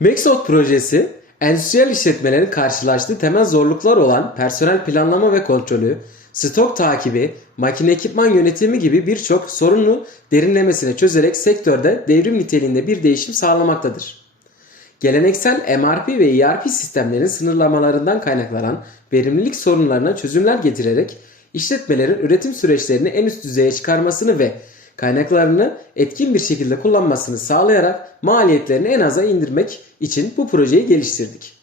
Maxot projesi, endüstriyel işletmelerin karşılaştığı temel zorluklar olan personel planlama ve kontrolü, stok takibi, makine ekipman yönetimi gibi birçok sorunu derinlemesine çözerek sektörde devrim niteliğinde bir değişim sağlamaktadır. Geleneksel MRP ve ERP sistemlerin sınırlamalarından kaynaklanan verimlilik sorunlarına çözümler getirerek işletmelerin üretim süreçlerini en üst düzeye çıkarmasını ve kaynaklarını etkin bir şekilde kullanmasını sağlayarak maliyetlerini en aza indirmek için bu projeyi geliştirdik.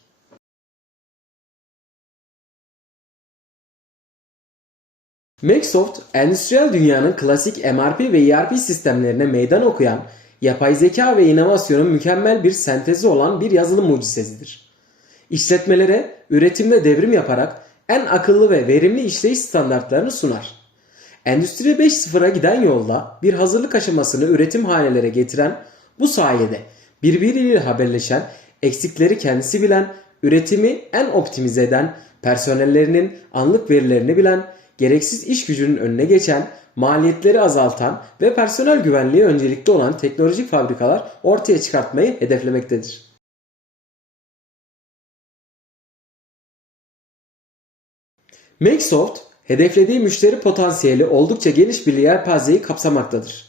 Microsoft, endüstriyel dünyanın klasik MRP ve ERP sistemlerine meydan okuyan, yapay zeka ve inovasyonun mükemmel bir sentezi olan bir yazılım mucizesidir. İşletmelere üretimde devrim yaparak en akıllı ve verimli işleyiş standartlarını sunar. Endüstri 5.0'a giden yolda bir hazırlık aşamasını üretim hanelere getiren, bu sayede birbiriyle haberleşen, eksikleri kendisi bilen, üretimi en optimize eden, personellerinin anlık verilerini bilen, gereksiz iş gücünün önüne geçen, maliyetleri azaltan ve personel güvenliği öncelikli olan teknolojik fabrikalar ortaya çıkartmayı hedeflemektedir. Microsoft, hedeflediği müşteri potansiyeli oldukça geniş bir yelpazeyi kapsamaktadır.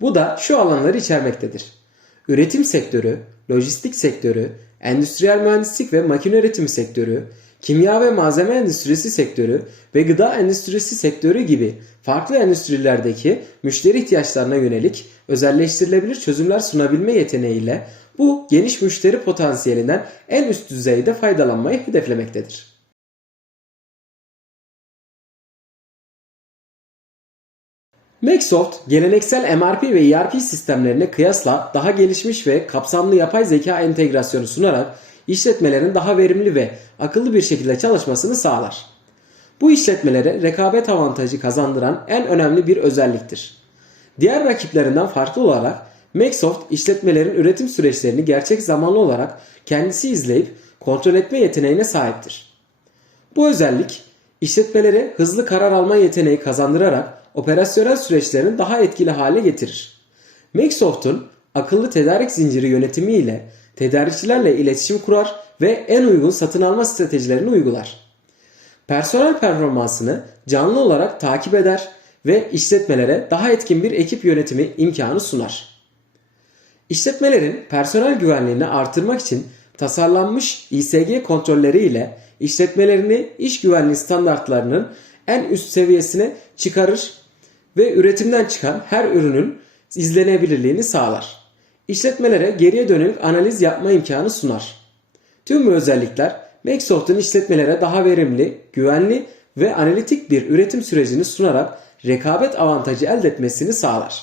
Bu da şu alanları içermektedir. Üretim sektörü, lojistik sektörü, endüstriyel mühendislik ve makine üretimi sektörü, kimya ve malzeme endüstrisi sektörü ve gıda endüstrisi sektörü gibi farklı endüstrilerdeki müşteri ihtiyaçlarına yönelik özelleştirilebilir çözümler sunabilme yeteneğiyle bu geniş müşteri potansiyelinden en üst düzeyde faydalanmayı hedeflemektedir. Microsoft, geleneksel MRP ve ERP sistemlerine kıyasla daha gelişmiş ve kapsamlı yapay zeka entegrasyonu sunarak işletmelerin daha verimli ve akıllı bir şekilde çalışmasını sağlar. Bu işletmelere rekabet avantajı kazandıran en önemli bir özelliktir. Diğer rakiplerinden farklı olarak Microsoft işletmelerin üretim süreçlerini gerçek zamanlı olarak kendisi izleyip kontrol etme yeteneğine sahiptir. Bu özellik işletmelere hızlı karar alma yeteneği kazandırarak operasyonel süreçlerini daha etkili hale getirir. Microsoft'un akıllı tedarik zinciri yönetimi ile tedarikçilerle iletişim kurar ve en uygun satın alma stratejilerini uygular. Personel performansını canlı olarak takip eder ve işletmelere daha etkin bir ekip yönetimi imkanı sunar. İşletmelerin personel güvenliğini artırmak için tasarlanmış İSG kontrolleri ile işletmelerini iş güvenliği standartlarının en üst seviyesine çıkarır ve üretimden çıkan her ürünün izlenebilirliğini sağlar. İşletmelere geriye dönük analiz yapma imkanı sunar. Tüm bu özellikler Microsoft'un işletmelere daha verimli, güvenli ve analitik bir üretim sürecini sunarak rekabet avantajı elde etmesini sağlar.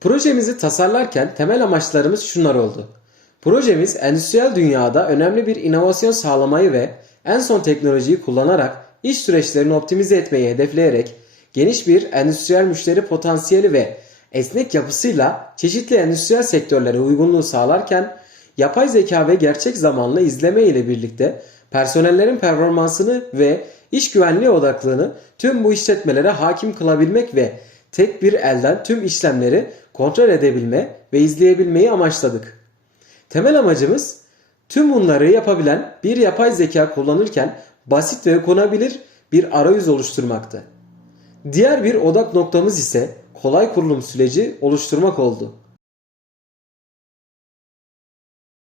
Projemizi tasarlarken temel amaçlarımız şunlar oldu. Projemiz endüstriyel dünyada önemli bir inovasyon sağlamayı ve en son teknolojiyi kullanarak iş süreçlerini optimize etmeyi hedefleyerek geniş bir endüstriyel müşteri potansiyeli ve esnek yapısıyla çeşitli endüstriyel sektörlere uygunluğu sağlarken yapay zeka ve gerçek zamanlı izleme ile birlikte personellerin performansını ve iş güvenliği odaklığını tüm bu işletmelere hakim kılabilmek ve tek bir elden tüm işlemleri kontrol edebilme ve izleyebilmeyi amaçladık. Temel amacımız tüm bunları yapabilen bir yapay zeka kullanırken basit ve konabilir bir arayüz oluşturmaktı. Diğer bir odak noktamız ise kolay kurulum süreci oluşturmak oldu.